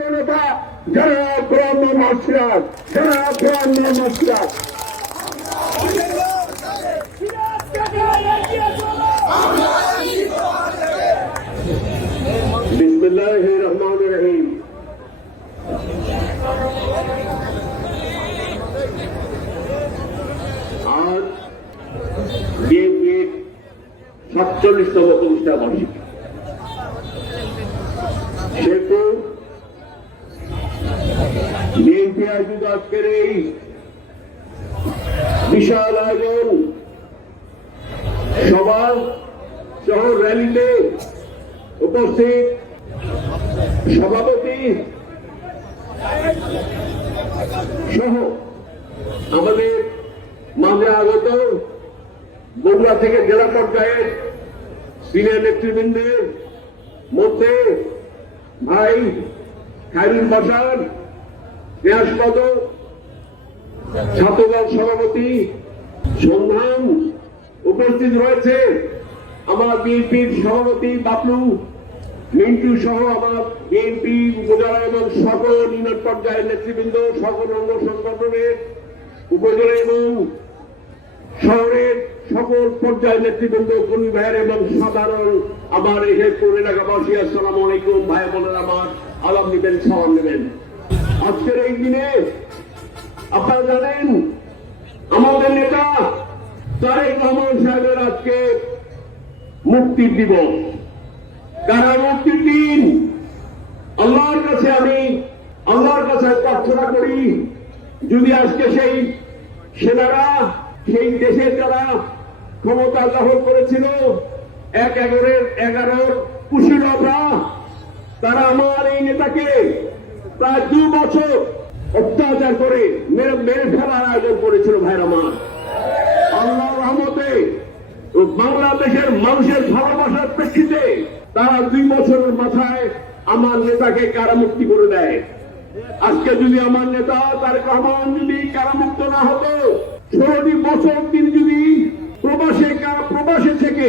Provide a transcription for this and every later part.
প্রিয় নেতা যারা প্রাণ মাসিরাজ যারা প্রাণ মাসিরাজ বিসমিল্লাহ রহমান রহিম সাতচল্লিশতম প্রতিষ্ঠা বার্ষিকী। সেহেতু বিশাল আয়োজন সভা সহ র্যালিতে উপস্থিত সভাপতি সহ আমাদের মাঝে আগত বগুড়া থেকে জেলা পর্যায়ের সিনিয়র নেতৃবৃন্দের মধ্যে ভাই খাইরুল বাসার পেঁয়াজ ছাত্রদল সভাপতি সংগ্রাম উপস্থিত রয়েছে। আমার বিএনপির সভাপতি বাপলু, মিন্টু সহ আমার বিএনপি উপজেলা এবং সকল ইউনিট পর্যায়ের নেতৃবৃন্দ, সকল অঙ্গ সংগঠনের উপজেলা এবং শহরের সকল পর্যায়ের নেতৃবৃন্দ, কর্মী ভাইয়ের এবং সাধারণ আমার হেদপুর এলাকাবাসী, আসসালাম আলাইকুম ভাই বোনের আমার, আলাম নেবেন, সালাম নেবেন। আজকের এই দিনে আপনারা জানেন, আমাদের নেতা তারেক রহমান সাহেবের আজকে মুক্তির দিবস। কারা মুক্তির দিন? আল্লাহর কাছে আমি, আল্লাহর কাছে প্রার্থনা করি, যদি আজকে সেই সেনারা, সেই দেশের যারা ক্ষমতা দখল করেছিল, এক এগারোর এগারোর কুশীলভরা তারা আমার এই নেতাকে প্রায় দু বছর অত্যাচার করে মেরে মেরে ফেলার আয়োজন করেছিল ভাইরা আমার আল্লাহ রহমতে বাংলাদেশের মানুষের ভালোবাসার প্রেক্ষিতে তারা দুই বছরের মাথায় আমার নেতাকে কারামুক্তি করে দেয়। আজকে যদি আমার নেতা তার রহমান যদি কারামুক্ত না হতো, ষোলোটি বছর তিনি যদি প্রবাসে প্রবাসে থেকে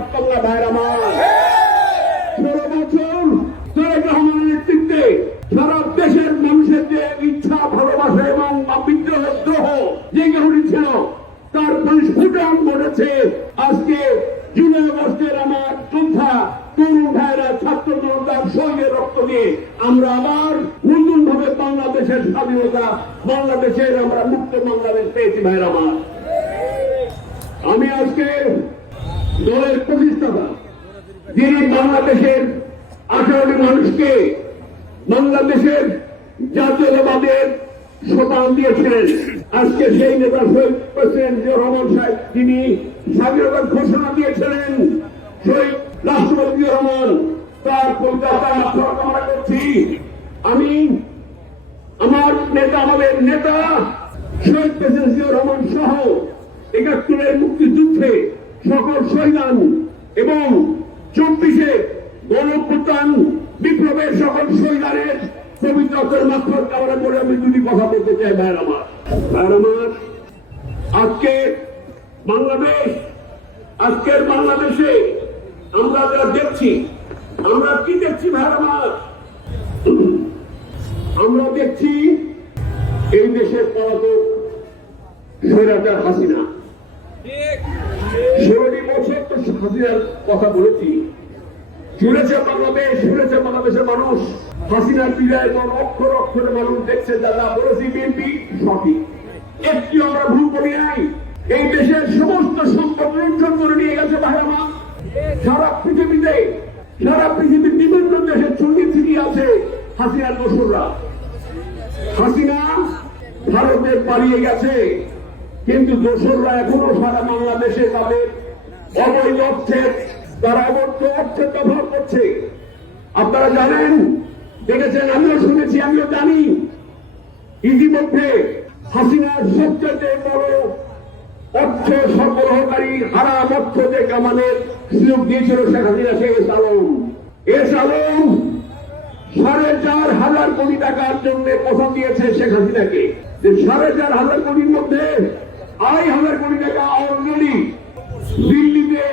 পারতাম ভাইয়ের আমার। ষোলো বছর নেতৃত্বে সারা দেশের মানুষের যে ইচ্ছা, ভালোবাসা এবং বিদ্রোহ দ্রোহ জেগে উঠেছিল, তার পরিস্ফুটন ঘটেছে আজকে জুলাই আগস্টের আমার যোদ্ধা তরুণ ভাইরা ছাত্র জনতার শহীদের রক্ত দিয়ে আমরা আবার নতুন ভাবে বাংলাদেশের স্বাধীনতা, বাংলাদেশের আমরা মুক্ত বাংলাদেশ পেয়েছি ভাইরা আমার। আমি আজকে দলের প্রতিষ্ঠাতা, যিনি বাংলাদেশের আঠারোটি মানুষকে বাংলাদেশের জাতীয়তাবাদের সোপান দিয়েছিলেন। আজকে সেই নেতা শহীদ প্রেসিডেন্ট জিয়াউর রহমান সাহেব, তিনি স্বাধীনতার ঘোষণা দিয়েছিলেন। শহীদ রাষ্ট্রপতি জিয়াউর রহমান, তার কলকাতা কামনা করছি। আমি আমার নেতা, আমাদের নেতা, শহীদ প্রেসিডেন্ট জিয়াউর রহমান সহ একাত্তরের মুক্তিযুদ্ধে সকল শহীদান এবং চব্বিশে গণপ্রত্যান বিপ্লবের সকল শহীদানের পবিত্রতার মাত্রার কামনা করে আমি দুটি কথা বলতে চাই, ভাইয়ের আমার। ভাইয়ের আমার, আজকে বাংলাদেশ, আজকের বাংলাদেশে আমরা যা দেখছি, আমরা কি দেখছি, ভাইয়ের আমার? আমরা দেখছি এই দেশের পলাতক স্বৈরাচার হাসিনা। ষোলোটি বছর তো হাসিনার কথা বলেছি। শুনেছে বাংলাদেশ, শুনেছে বাংলাদেশের মানুষ। হাসিনার বিদায় দল অক্ষর অক্ষরে মানুষ দেখছে, যারা বলেছি বিএনপি। সঠিক। একটি আমরা ভুল করি নাই। এই দেশের সমস্ত সম্পদ লুণ্ঠন করে নিয়ে গেছে বাহামা। সারা পৃথিবীতে, সারা পৃথিবীর বিভিন্ন দেশে ছড়িয়ে ছিটিয়ে আছে হাসিনার দোসররা। হাসিনা ভারতে পালিয়ে গেছে। কিন্তু দোসররা এখনও সারা বাংলাদেশে তাদের অবৈধ অর্থের তারা অবর্থ অর্থের ব্যবহার করছে। আপনারা জানেন, দেখেছেন, আমিও শুনেছি, আমিও জানি। ইতিমধ্যে হাসিনার সবচেয়ে বড় অর্থ সরবরাহকারী হারাম অর্থ যে কামানের সুযোগ দিয়েছিল শেখ হাসিনা শেখ এস আলম। এস আলম সাড়ে চার হাজার কোটি টাকার জন্য কথা দিয়েছে শেখ হাসিনাকে। যে সাড়ে চার হাজার কোটির মধ্যে আড়াই হাজার কোটি টাকা অলরেডি দিল্লিতে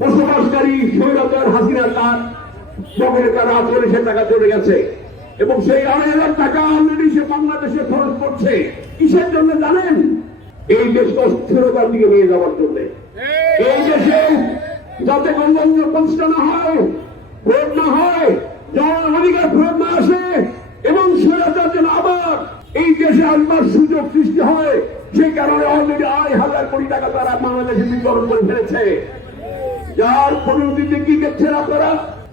বসবাসকারী স্বৈরাচার হাসিনা তার পকেটে তার আচরণে সে টাকা চলে গেছে। এবং সেই আড়াই হাজার টাকা অলরেডি সে বাংলাদেশে খরচ করছে। কিসের জন্য জানেন? এই দেশকে অস্থিরতার দিকে নিয়ে যাওয়ার জন্য। এই দেশে যাতে গণতন্ত্র প্রতিষ্ঠা না হয় ভোট না হয় জন অধিকার ফেরত না আসে এবং স্বৈরাচার যেন আবার এই দেশে আসবার সুযোগ সৃষ্টি হয় সেই কারণে অলরেডি আড়াই হাজার কোটি টাকা তারা বাংলাদেশে বিতরণ করে ফেলেছে। যার পরিণতিতে কি দেখছেন আপনারা?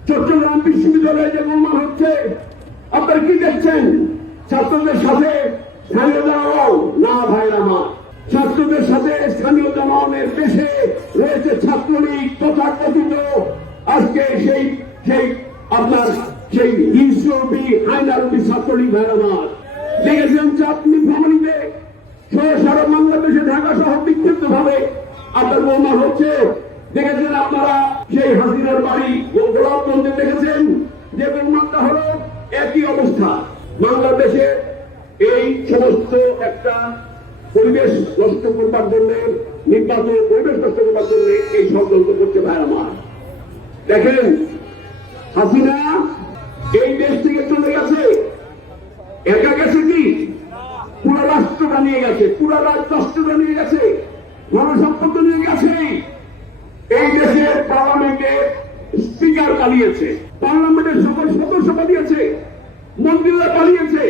চট্টগ্রাম বিশ্ববিদ্যালয়ে যে গোলমাল হচ্ছে, আপনারা কি দেখছেন? ছাত্রদের সাথে স্থানীয় জনগণ, না ভাইরা আমার, ছাত্রদের সাথে স্থানীয় জনগণের দেশে রয়েছে ছাত্রলীগ তথা কথিত আজকে সেই সেই আপনার সেই ইসরবি হাইনারবি ছাত্রলীগ ভাইরা আমার দেখেছেন চাঁদনি সহ সারা বাংলাদেশে ঢাকা সহ বিক্ষিপ্ত ভাবে আপনার গোলমাল হচ্ছে। দেখেছেন আপনারা সেই হাসিনার বাড়ি গোলাপগঞ্জে দেখেছেন যে গোলমালটা হলো একই অবস্থা। বাংলাদেশে এই সমস্ত একটা পরিবেশ নষ্ট করবার জন্য, নির্বাচন পরিবেশ নষ্ট করবার জন্য এই ষড়যন্ত্র করছে ভাই আমার দেখেন, হাসিনা গেছে পুরো রাষ্ট্রটা নিয়ে গেছে গণসম্পদ নিয়ে গেছে। এই দেশের পার্লামেন্টে স্পিকার পালিয়েছে পার্লামেন্টের সকল সদস্য পালিয়েছে মন্ত্রীরা পালিয়েছে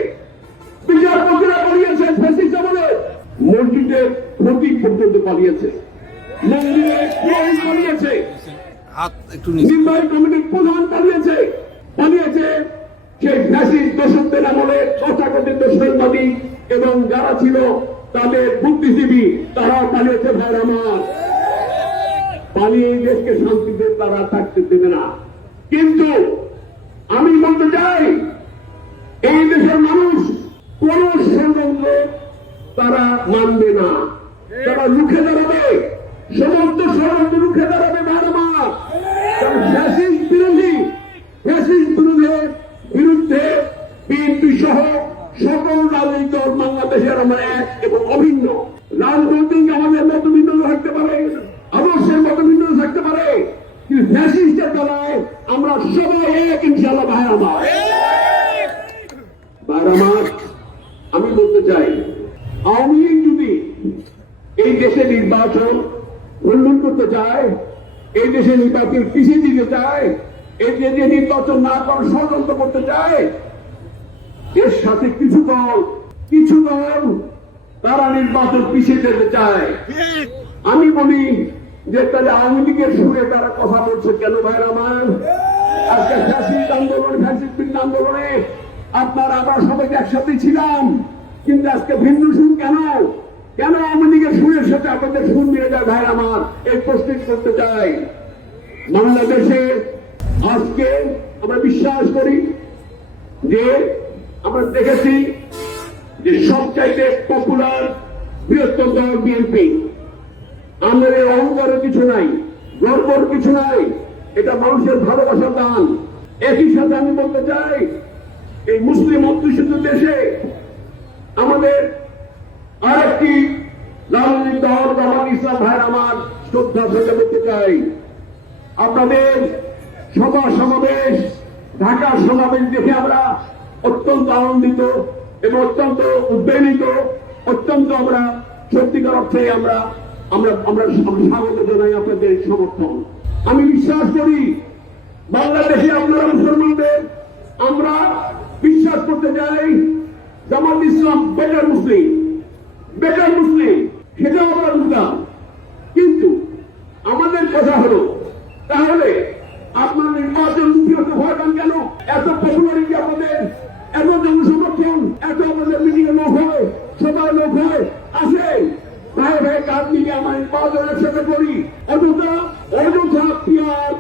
বিচারপতিরা পালিয়েছে ফেসিস আমলে মসজিদের প্রতীক পর্যন্ত পালিয়েছে মন্দিরের পালিয়েছে নির্বাহী কমিটির প্রধান পালিয়েছে পালিয়েছে সেই ফ্যাসিস দোষকদের আমলে তথাকথিত সৈন্যবাদী এবং যারা ছিল তাদের বুদ্ধিজীবী তারাও পালিয়েছে ভাই আমার। পালিয়ে দেশকে শান্তিতে তারা থাকতে দেবে না। কিন্তু আমি বলতে চাই, এই দেশের মানুষ কোন ষড়যন্ত্র তারা মানবে না। তারা রুখে দাঁড়াবে, সমস্ত ষড়যন্ত্র রুখে দাঁড়াবে ভারমা কারণ ফ্যাসিস বিরোধী ফ্যাসিস বিরোধের বিরুদ্ধে বিএনপি সহ সকল রাজনৈতিক দল বাংলাদেশের আমরা এক এবং অভিন্ন। রাজনৈতিক আমাদের মত ভিন্ন থাকতে পারে, আদর্শের মত ভিন্ন থাকতে পারে। কিন্তু ফ্যাসিস্টের বেলায় আমরা সবাই এক ইনশাল্লাহ ভাই আমার। ভাই আমার, আমি বলতে চাই, আওয়ামী লীগ যদি এই দেশে নির্বাচন উন্নয়ন করতে চায়, এই দেশে নির্বাচন পিছিয়ে দিতে চায়, এই দেশে নির্বাচন না করার ষড়যন্ত্র করতে চায়, এর সাথে কিছু দল কিছু দল তারা নির্বাচন পিছিয়ে যেতে চায়। আমি বলি যে তাহলে আওয়ামী লীগের সুরে তারা কথা বলছে কেন ভাই আমার? আজকে ফ্যাসিস্ট আন্দোলন, ফ্যাসিস্ট আন্দোলনে আপনার আমরা সবাই একসাথে ছিলাম। কিন্তু আজকে ভিন্ন সুর কেন? কেন আওয়ামী লীগের সুরের সাথে আপনাদের সুর মিলে যায় ভাই আমার? এই প্রশ্ন করতে চাই। বাংলাদেশে আজকে আমরা বিশ্বাস করি যে আমরা দেখেছি যে সবচাইতে পপুলার বৃহত্তম দল বিএনপি আমাদের অহংকারের কিছু নাই, গর্বর কিছু নাই, এটা মানুষের ভালোবাসার দান। একই সাথে আমি বলতে চাই, এই মুসলিম অধ্যুষিত দেশে আমাদের আরেকটি রাজনৈতিক দল, জামাত ইসলাম ভাইয়ের আমার শ্রদ্ধা থেকে বলতে চাই। আপনাদের সভা সমাবেশ ঢাকার সমাবেশ দেখে আমরা অত্যন্ত আনন্দিত। এবং অত্যন্ত উদ্বেলিত, অত্যন্ত আমরা সত্যিকার অর্থে আমরা আমরা আমরা স্বাগত জানাই আপনাদের সমর্থন। আমি বিশ্বাস করি বাংলাদেশে আপনারা মুসলমানদের, আমরা বিশ্বাস করতে চাই জামাত ইসলাম বেটার মুসলিম বেটার মুসলিম, সেটাও আমরা বুঝলাম কিন্তু আমাদের কথা হলো, তাহলে আপনার নির্বাচন মুখী হতে ভয় পান কেন এত পপুলারিটি আপনাদের এত জনসমর্থন এত আমাদের মিটিং লোক হয় সবাই লোক হয় আসে ভাই ভাই কাজ মিলিয়ে আমার নির্বাচনের সাথে করি অথচ অযথা পিয়ার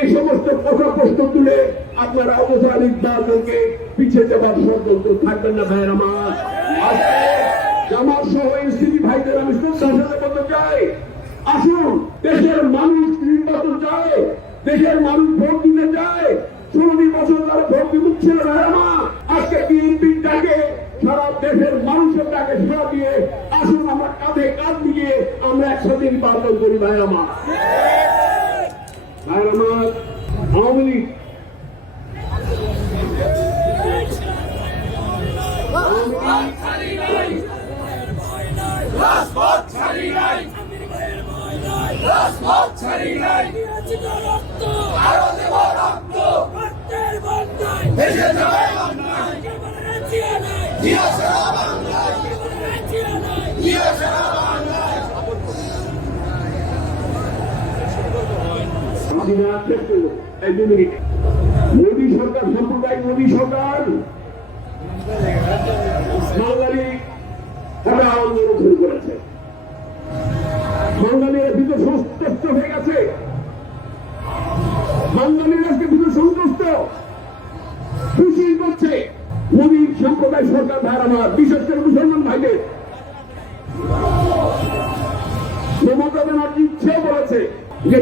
এই সমস্ত কথা প্রশ্ন তুলে আপনারা অযথা নির্বাচনকে পিছিয়ে যাবার ষড়যন্ত্র থাকবেন না ভাইয়ের আমার জামাত সহ এনসিপি ভাইদের আমি শ্রদ্ধার সাথে চাই। আসুন, দেশের মানুষ নির্বাচন চায়, দেশের মানুষ ভোট দিতে চায়। ষোলোটি বছর ধরে ভোট দিচ্ছে না ভাইয়ের আমার আজকে বিএনপির ডাকে সারা দেশের মানুষের ডাকে সারা দিয়ে আসুন, আমরা কাঁধে কাঁধ মিলিয়ে আমরা একসাথে নির্বাচন করি ভাই আমার ভাই আমার আওয়ামী লীগ রাজপথ ছাড়ি নাই রাজপথ ছাড়ি নাই মোদী সরকার সম্প্রদায় মোদী সরকার।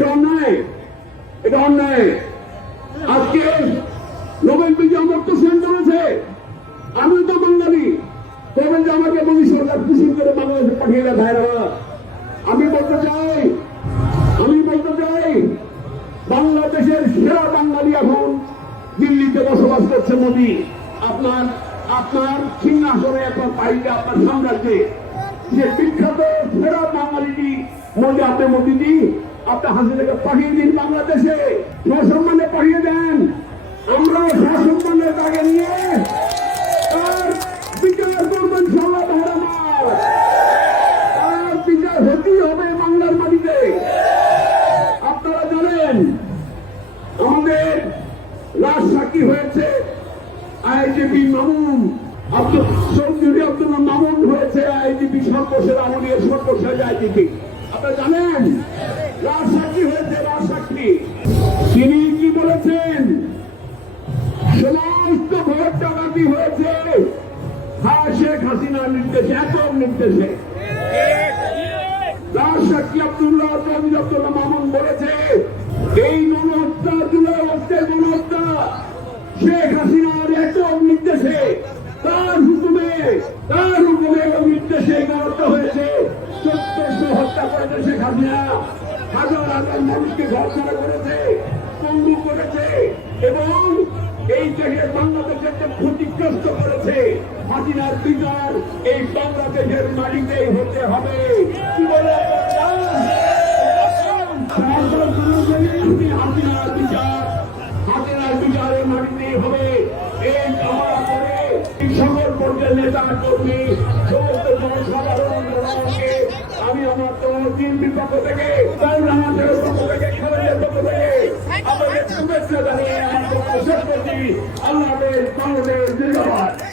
যেটা অন্যায়। এটা অন্যায়। আজকে নোবেল বিজয় অমর্ত্য সেন বলেছে আমি তো বাঙালি। তবে যে আমাকে মোদী সরকার খুশি করে বাংলাদেশে পাঠিয়ে দেয় ভাইরা। আমি বলতে চাই, আমি বলতে চাই, বাংলাদেশের সেরা বাঙালি এখন দিল্লিতে বসবাস করছে মোদী। আপনার আপনার সিংহাসনে আপনার পাইলে আপনার সাম্রাজ্যে। যে বিখ্যাত সেরা বাঙালিটি মোদী আপনি মোদীজি আপনি হাসিনাকে পাঠিয়ে দিন বাংলাদেশে। সসম্মানে পাঠিয়ে দেন। আমরাও সসম্মানের তাকে নিয়ে তার বিচার করবেন সবাই তার বিচার হতেই হবে বাংলার মাটিতে। আপনারা জানেন, আমাদের লাশ সাক্ষী হয়েছে আইজিপি মামুন আব্দুল চৌধুরী আব্দুল্লাহ মামুন হয়েছে আইজিপি সর্বশেষ আমলের সর্বশেষ আইজিপি। আপনারা জানেন? লাশ হয়েছে লাশ তিনি কি বলেছেন? সমস্ত ভোট হয়েছে। হ্যাঁ শেখ হাসিনার নির্দেশে এত নির্দেশে। তার সাক্ষী আব্দুল্লাহ তার হুকুমে তার হুকুমে নির্দেশে হয়েছে। হত্যা করেছে শেখ হাসিনা। হাজার হাজার মানুষকে ঘর ছাড়া করেছে পঙ্গু করেছে এবং এই দেশের বাংলাদেশের যে ক্ষতিগ্রস্ত করেছে। হাসিনার বিচার এই বাংলাদেশের মাটিতেই হতে হবে। কি বলে? নেতা কর্মী, সমস্ত জনসাধারণ আমি আমার বিএনপির পক্ষ থেকে আমাদের পক্ষ থেকে খেলোয়াড়ের পক্ষ থেকে আপনাদের শুভেচ্ছা জানিয়ে আমার করছি। আল্লাহ হাফেজ